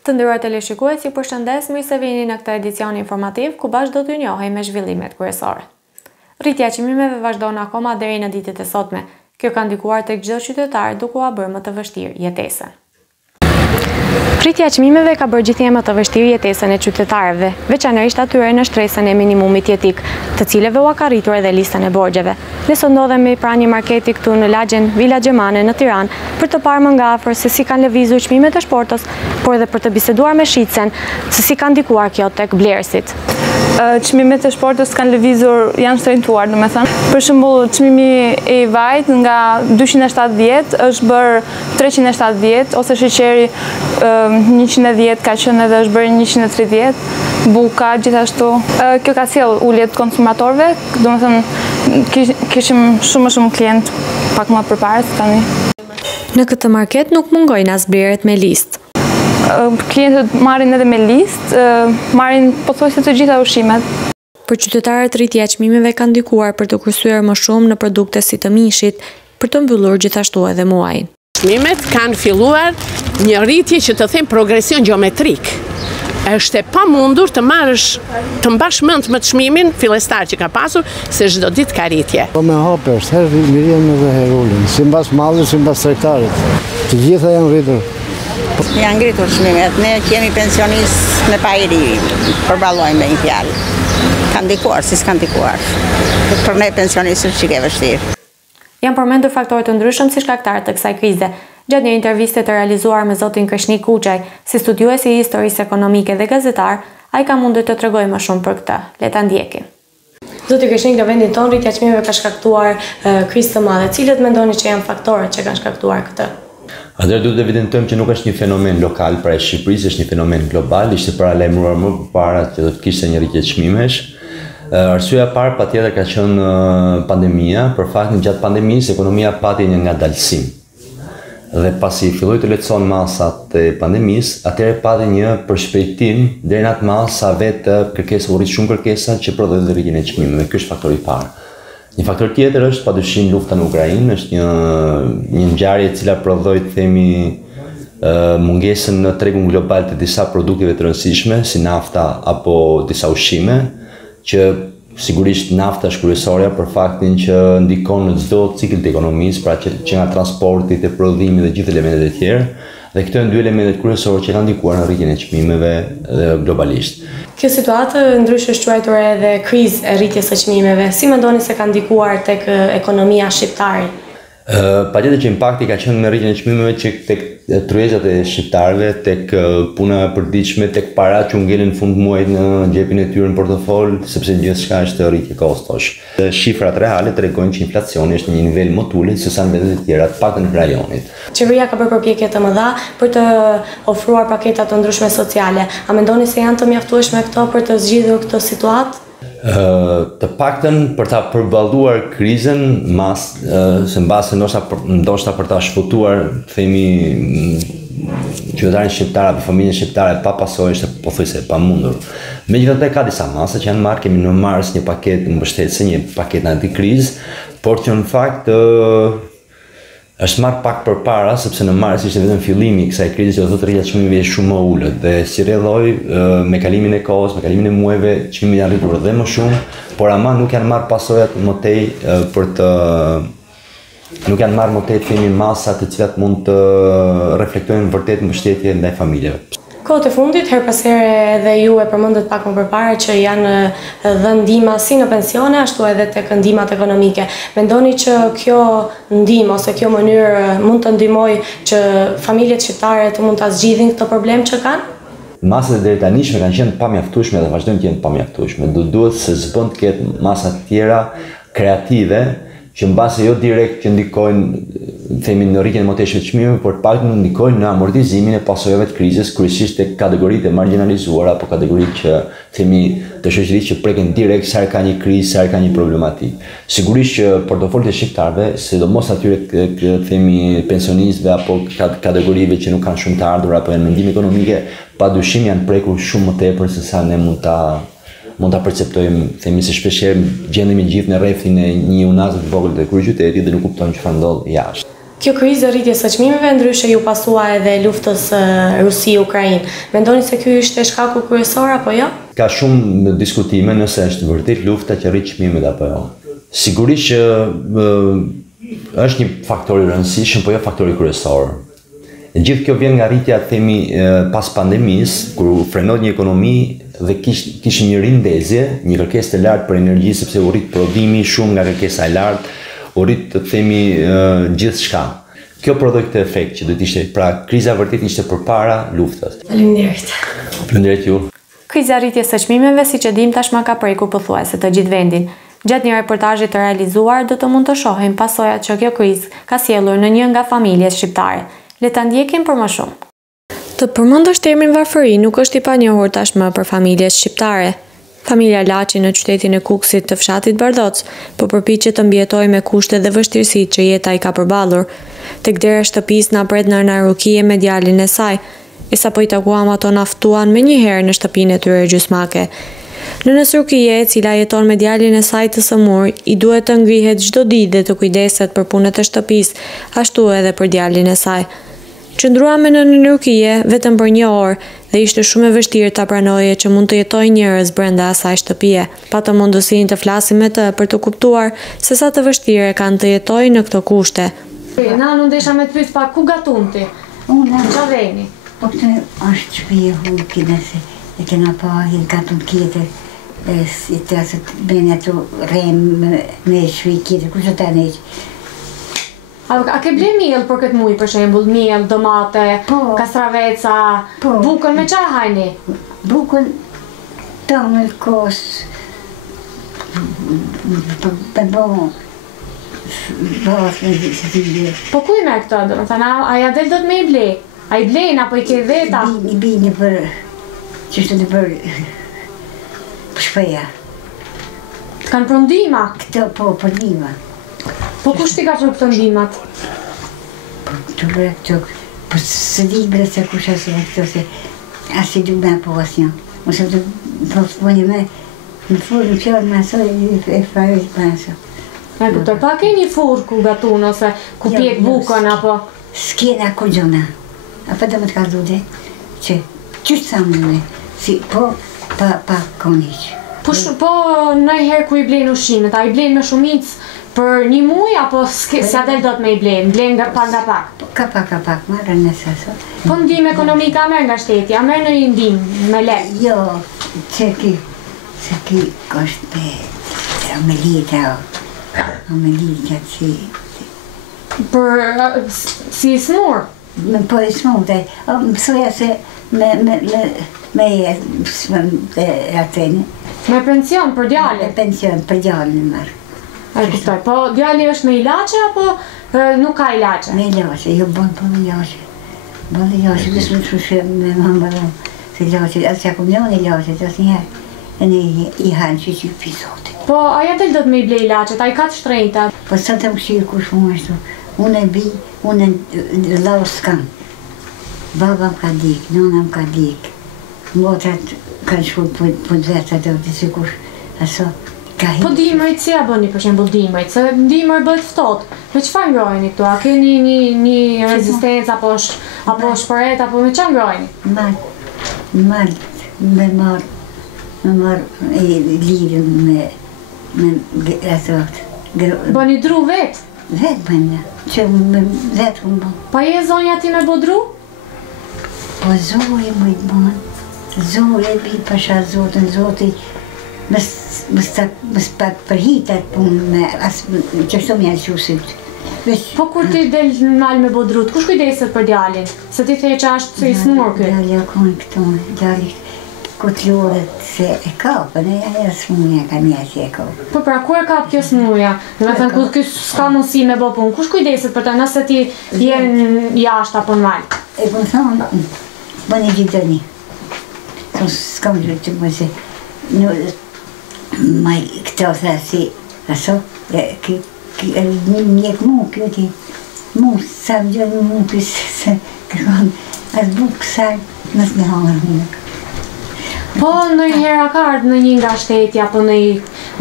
Të nderuar teleshikues, ju përshëndes, mirë se vini në këtë edicion informativ ku bashkë do t'ju njohej me zhvillimet kryesore. Rritja e çmimeve vazhdon akoma deri në ditët e sotme. Kjo ka ndikuar tek çdo qytetar duke ua bërë më të vështirë jetesën. Rritja e çmimeve ka bërë gjithnjë më të vështirë jetesën e qytetarëve, veçanërisht atyre në shtresën e minimumit jetik, të cilëve u ka rritur edhe listën e borxheve. Ne sot ndodhemi pranë një marketi këtu në lagjen Villa Xhemane në Tiranë për të parë më nga afër se si kanë lëvizur çmimet e shportës, por edhe për të biseduar me shitsen se si ka ndikuar kjo tek blerësit. Çmimet e shportës kanë lëvizur, janë shtrenjtuar, domethënë. Për shembull, çmimi i vajit nga 270 është bërë 370, ose sheqeri 110 ka qenë edhe është bërë 130, buka gjithashtu. Kjo ka sjell ulje të konsumatorëve, domethënë kishim shumë klient pak më përpara se tani. Në këtë market nuk mungojnë as blerët me listë. Klientët marrin edhe me listë, marrin pothuajse të gjitha ushqimet. Për qytetarët, rritja e çmimeve ka ndikuar për të kursyer më shumë në produkte si të mishit, për të mbyllur gjithashtu edhe muajin. Çmimet kanë filluar një rritje që të them progresion gjeometrik. Është e pamundur të mbash mend me çmimin fillestar që ka pasur, se çdo ditë ka rritje. Po me hapë është, herë mirën edhe herë ulën, sipas mallit, sipas tregtarit. Të gjitha janë rritur. Janë ngritur çmimet, ne që jemi pensionistë me pajiri, përballojmë me një fjalë. Ka ndikuar, si s'ka ndikuar. Për ne pensionistët që ke vështirë. Janë përmendur faktorë të ndryshëm si shkaktar të kësaj krize. Gjatë një interviste të realizuar me zotin Krishnik Kuçaj, si studiues i historisë ekonomike dhe gazetar, ai ka mundur të tregojë më shumë për këtë. Le ta ndjekim. Zoti Krishnik, në vendin tonë rritja e çmimeve ka shkaktuar krizë të madhe. Cilët mendoni që janë faktorët që kanë shkaktuar këtë? Atëherë duhet të evidentojmë që nuk është një fenomen lokal pra e Shqipërisë, është një fenomen global, ishte paralajmëruar më përpara që do të kishte një rritje çmimesh. Arsyeja e parë patjetër ka qenë pandemia, për faktin gjatë pandemisë ekonomia pati një ngadalësim. Dhe pasi filloi të lehtëson masat e pandemisë, atëherë pati një përshpejtim deri në atë masë sa vetë kërkesa u rrit shumë kërkesa që prodhoi dhe rritjen e çmimeve. Ky është faktori i parë. Një faktor tjetër është padyshim lufta në Ukrainë, është një ngjarje e cila prodhoi të themi mungesën në tregun global të disa produkteve të rëndësishme si nafta apo disa ushqime, që sigurisht nafta është kryesorja për faktin që ndikon në çdo cikël të ekonomisë, pra që nga transporti te prodhimi dhe gjithë elementet e tjerë, dhe këto janë dy elementet kryesorë që kanë ndikuar në rritjen e çmimeve globalisht. Kjo situatë ndryshe është quajtur edhe krizë e rritjes së çmimeve. Si mendoni se ka ndikuar tek ekonomia shqiptare? Patjetër që impakti ka qenë me rritjen e çmimeve që tek tryezat e shqiptarëve, tek puna e përditshme, tek paratë që u ngelen në fund muajit në xhepin e tyre në portofol, sepse gjithçka është rritje kostosh. Shifrat reale tregojnë që inflacioni është në një nivel më të ulët se sa në vendet e tjera, të paktën në rajonit. Qeveria ka bërë përpjekje të mëdha për të ofruar paketa të ndryshme sociale. A mendoni se janë të mjaftueshme këto për të zgjidhur këtë situatë? Të paktën për ta përballuar krizën, se mbase ndoshta për ta shfutuar, themi, qytetarin shqiptar apo familjen shqiptare pa pasojë është pothuajse e pamundur. Megjithatë ka disa masa që janë marrë, kemi në mars një paketë mbështetëse, një paketë antikrizë, por që në fakt është marrë pak përpara, sepse në mars ishte vetëm fillimi i kësaj krize që do të rritja çmimeve shumë më ulët, dhe si rrjedhoi me kalimin e kohës, me kalimin e muajve, çmimet janë rritur edhe më shumë, por ama nuk janë marrë pasojat më tej nuk janë marrë më tej themi masa të cilat mund të reflektojnë vërtet mbështetje ndaj familjeve. Kohët e fundit, her pas here edhe ju e përmendët pak më përpara që janë dhënë ndihma si në pensione, ashtu edhe tek ndihmat ekonomike. Mendoni që kjo ndihmë ose kjo mënyrë mund të ndihmojë që familjet shqiptare të mund ta zgjidhin këtë problem që kanë? Masat e deri tanishme kanë qenë pamjaftueshme dhe vazhdojnë të jenë pamjaftueshme. Duhet se s'bën të ketë masa të tjera kreative që mbase jo direkt që ndikojnë themi në rritjen e mëtejshme të çmimeve, por të paktën ndikojnë në amortizimin e pasojave të krizës, kryesisht tek kategoritë e marginalizuara apo kategoritë që themi të shoqërisë që preken direkt sa ka një krizë, sa ka një problematikë. Sigurisht që portofolit e shqiptarëve, sidomos atyre themi pensionistëve apo kategorive që nuk kanë shumë të ardhur apo janë mendime ekonomike, padyshim janë prekur shumë më tepër se sa ne mund ta perceptojmë, themi se shpeshherë gjendemi gjithë në rrethin e një unaze të vogël të kryeqytetit dhe nuk kuptojmë çfarë ndodh jashtë. Kjo krizë rritjes së çmimeve ndryshe ju pasua edhe luftës Rusi-Ukrainë. Mendoni se ky ishte shkaku kryesor apo jo? Ka shumë diskutime nëse është vërtet lufta që rrit çmimet apo jo. Sigurisht që është një faktor i rëndësishëm, po jo faktori kryesor. Gjithë kjo vjen nga rritja, themi, pas pandemisë, kur frenoi një ekonomi dhe kishte një rindezje, një kërkesë të lartë për energji sepse u rrit prodhimi shumë nga kërkesa e lartë, u rrit të themi gjithçka. Kjo prodhoi këtë efekt që do të ishte, pra kriza vërtet ishte përpara luftës. Faleminderit. Faleminderit ju. Kriza rritjes së çmimeve, siç e dim tashmë ka prekur pothuajse të gjithë vendin. Gjatë një reportazhi të realizuar do të mund të shohim pasojat që kjo krizë ka sjellur në një nga familjet shqiptare. Le ta ndjekim për më shumë. Të përmendosh termin varfëri nuk është i panjohur tashmë për familjet shqiptare. Familja Laçi në qytetin e Kukësit të fshatit Bardoc po përpiqet të mbijetojë me kushtet dhe vështirësitë që jeta i ka përballur. Tek dera shtëpisë na pret Nana Rukie me djalin e saj, e sapo i takuam ato na ftuan menjëherë në shtëpinë e tyre gjysmake. Nënës Rukie, e cila jeton me djalin e saj të sëmur, i duhet të ngrihet çdo ditë dhe të kujdeset për punët e shtëpisë, ashtu edhe për djalin e saj. Qëndrua me nënën Rukie vetëm për një orë dhe ishte shumë e vështirë ta pranoje që mund të jetojë njerëz brenda asaj shtëpie. Patëm mundësinë të flasim me të për të kuptuar se sa të vështirë kanë të jetojë në këto kushte. Na, unë desha me të pyet pak ku gatun ti? Unë Çfarë veni? po këtë është shtëpia hulki nëse e kena pa hin gatun tjetër. Si të asë të bene ato rem me shvi tjetër, ku që të ne? A ke ble miell për këtë muj, për shembull, miell, domate, kastraveca, bukën me çfarë hajni? Bukën tonë kos për bo Po ku i merr këto, domethënë, a ja del dot me i ble? A i blen apo i ke veta? I bini për qështë të për shpeja. Kanë për ndihma? Këto po për ndihma. Po kush ti ka për këto ndihmat? Po të bërë këto, po së libre se kush asë në këto se asë i du me po asë një. Ose të po një me në furë në qërë me asë e farë i pasë. E kuptoj, pa ke një furë ku gatun ose ku pjek bukën apo? S'kena ku gjona. Apo dhe më të ka dhude që qështë sa mëne, si po pa koniq. Po nëjherë ku i blen ushqimet, a i blen me shumicë për një muj apo s'ja del dot me i blen nga pak? Ka pak, marrë nëse aso. Po ndihmë ekonomike a merr nga shteti, a merr në një ndihmë me lek? Jo, që ki kështë me Amelita si... Për si smur? Po i smur, dhe mësoja se me ateni. Me pension për djali? Me pension për djali në marrë. A i kuptoj, po djali është me ilaçe apo nuk ka ilaçe? Me ilaçe, jo bon po me ilaçe. Bon ilaçe, kësë më të shushe me më mbëron. Se ilaçe, asë që akum njën ilaçe, të asë njëherë. E në i hanë që që pisotit. Po, aja del do të me i ble ilaçet, a i ka të shtrenjta? Po, sa të më shirë kush më ashtu. Unë e bi, unë e lau s'kam. Baba më ka dik, nona më ka dik. Motrat kanë shku për dvetë ato, të si kush, aso, ka hi. Po dimërit, si a bëni për shembull dimërit? Se dimër bëhet ftohtë. Me çfarë ngrojni këtu? A keni një rezistencë apo shpëret, apo me çfarë ngrojni? Mal, me marë e lirën me atot. Bëni dru vetë? Vetë bëjmë, që vetë këmë bëjmë. Pa je zonja ti me bo dru? Po zoje më i bëjmë, zoje bi pasha zotën, zoti më pak përhitat punë me asë që shto mjallë qusit. Po kur ti del në malë me bo drut, kush kujdeset për djalin? Se ti the që ashtë i smur këtë? Djalli akon këto, djalli kutlurët se e kapën, e aja smuja ka mja që e kapën. Po pra, ku e kap kjo smuja? Dhe me thënë, kur s'ka mundësi me bo punë, kush kujdeset për ta nëse ti jenë jashtë apo në malë? E po në thonë, bëni gjithë një. S'kam gjithë të më se, maj këto thë si, aso, një mjek mu kjo ti, mu, sa më gjërë mu kësë, se kërkon, asë bukë kësaj, nësë me hangër mu. Po në një hera ka ardhë në një nga shteti apo në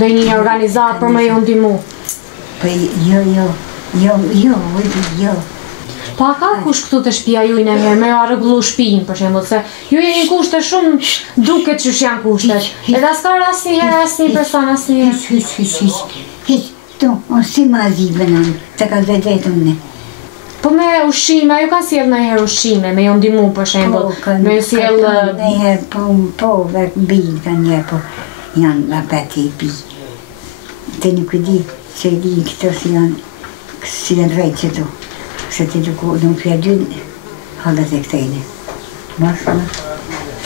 një organizatë për me ju ndimu? Po jo, Jo. Pa ka kush këtu të shtëpia ju në herë, me rregullu shtëpinë për shembull, se ju jeni kushte shumë duket që janë kushtet. Edhe as ka asnjëherë asnjë person asnjëherë. Hiç. Tu, si ma zibënën, të ka vetëm ne. Po me ushqime, ju ka sjell ndonjëherë ushqime, me ju ndihmu për shembull, me sjell ndonjëherë po vetë bijë kanë një, po janë apeti i bijë. Të nuk e di, se di këto si janë rejtë që tu. Se ti nuk fjerdyn halët e këtejne. Mas,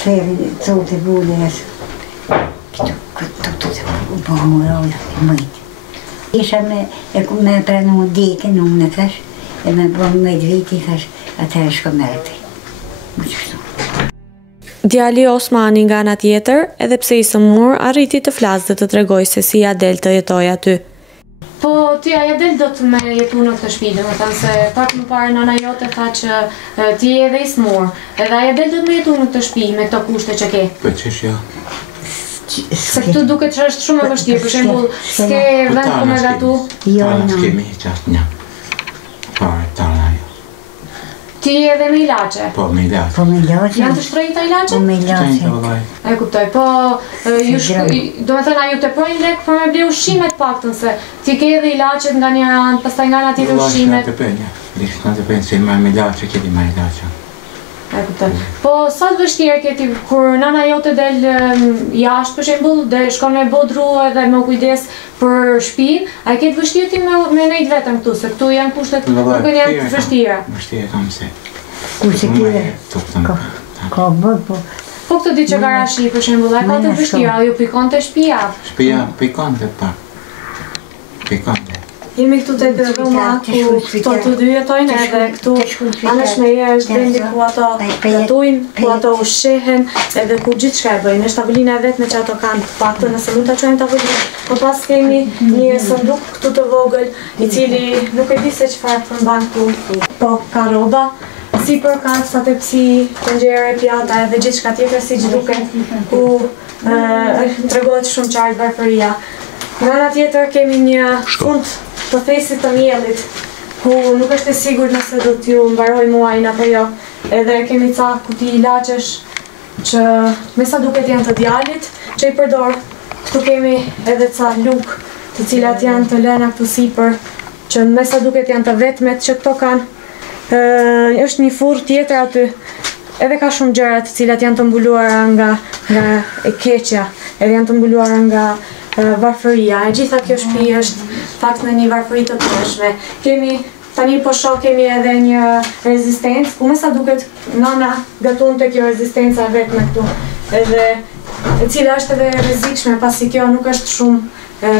ferin, cote, bullës. Këtu të bëhëmurojë, mëjtë. Isha me pranu dike nuk në thash, e me bëmë me driti thash, atër shko mërëti. Më qështu. Djali Osmani nga ana tjetër, edhe pse i sëmur, arriti të flasë dhe të tregoj se si ja del të jetoj aty. Po, ti ja del do të me jetu në këtë shtëpi, domethënë se pak më parë nana jote tha që ti je edhe i smur, edhe ja del do të me jetu në këtë shtëpi me këto kushte që ke. Po çesh jo. Se këtu duket që është shumë e vështirë, për shembull, s'ke vend ku me gatu. Jo, Kemi qatë një. Pare, tana jo. Ti edhe me ilaçe. Po, me ilaçe. Po me ilaçe. Janë të shtrenjta ilaçet? Po me ilaçe. E kuptoj, po domethënë ju të projnë lek për me ble ushqimet paktën se ti ke edhe ilaçet nga një anë, pastaj nga ana tjetër ushqimet. Në të penjë, se ma me ilaçe, kedi ma ilaçe. E kuptoj. Po sa të vështirë ke ti kur nana jote del jashtë për shembull, shkon me bodru edhe me kujdes për shtëpinë, a ke të vështirë ti me nejt vetëm këtu, se këtu janë kushtet nuk janë të vështira. Vështirë kam se. Kurse kire, ka bërë, po. Po këtë di që garashi për shembull, a ka të vështira, ju pikon të shtëpia? Shtëpia pikon të pa. Pikon të. Jemi këtu të Roma, ku këto të dy jetojnë edhe këtu anashmeja është vendi ku ato jetojnë, ku ato ushqehen edhe ku gjithë shka e bëjnë. Është tavolina e vetme që ato kanë të paktën nëse mund të qojnë tavolinë. Po pas kemi një sanduk këtu të vogël, i cili nuk e di se çfarë përmban këtu. Po, ka rroba, sipër ka tepsi, tenxhere, pjata edhe gjithë shka tjetër siç duket, ku tregohet shumë qartë varfëria. Nga ana tjetër kemi një fund të thesit të miellit, ku nuk është e sigurt nëse do t'ju mbaroj muajin apo jo. Edhe kemi ca kuti ilaçesh që me sa duket janë të djalit, që i përdor. Këtu kemi edhe ca luk, të cilat janë të lëna këtu sipër, që me sa duket janë të vetmet që këto kanë. Është një furrë tjetër aty. Edhe ka shumë gjëra të cilat janë të mbuluara nga e keqja, edhe janë të mbuluara nga varfëria. E gjitha kjo shtëpi është fakt në një varfëri të tmerrshme. Tani po shoh kemi edhe një rezistencë, ku me sa duket nana gatun të kjo rezistenca vetme këtu. Edhe e cila është edhe rrezikshme, pasi kjo nuk është shumë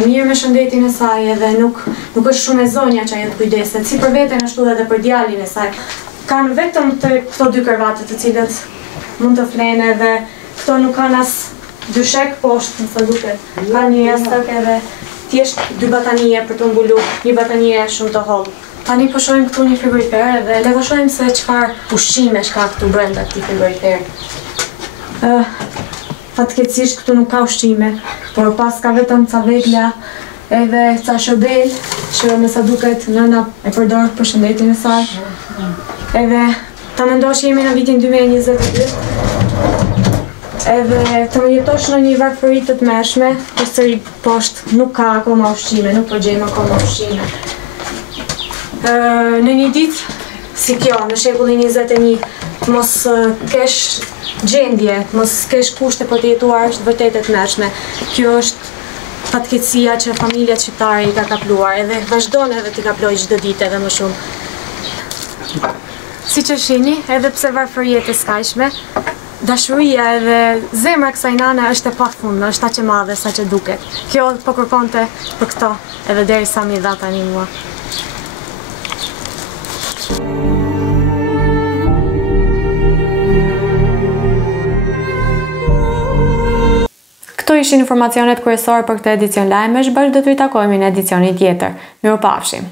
mirë me shëndetin e saj edhe nuk është shumë e zonja që ajo të kujdeset, si për veten ashtu edhe për djalin e saj. Kanë vetëm këto dy kërvate të cilët mund të flenë edhe këto nuk kanë as dyshek poshtë, nëse duket. Ka një jastëk edhe thjesht dy batanie për të mbulu, një batanie shumë të hollë. Tani po shohim këtu një frigorifer edhe le të shohim se çfarë ushqimesh ka këtu brenda këtij frigorifer. Fatkeqësisht këtu nuk ka ushqime, por pas ka vetëm ca vegla edhe ca shërbel që me sa duket nëna e përdor për shëndetin e saj. Edhe ta mendosh jemi në vitin 2022. Edhe të më jetosh në një varfëri të tmerrshme, përsëri poshtë nuk ka akoma ushqime, nuk po gjejmë akoma ushqime. Në një ditë si kjo, në shekullin 21, të mos kesh gjendje, të mos kesh kushte për të jetuar është vërtet e tmerrshme. Kjo është fatkeqësia që familjet shqiptare i ka kapluar, edhe vazhdon edhe t'i kaplojë çdo ditë edhe më shumë. Siç e shihni, edhe pse varfëria është e skajshme, dashuria edhe zemra kësaj nane është e pafundme, është aq e madhe sa që duket. Kjo po kërkonte për këto, edhe derisa mi dha tani mua. Këto ishin informacionet kryesore për këtë edicion lajmesh, bashkë do t'ju takojmë në edicionin tjetër. Mirupafshim.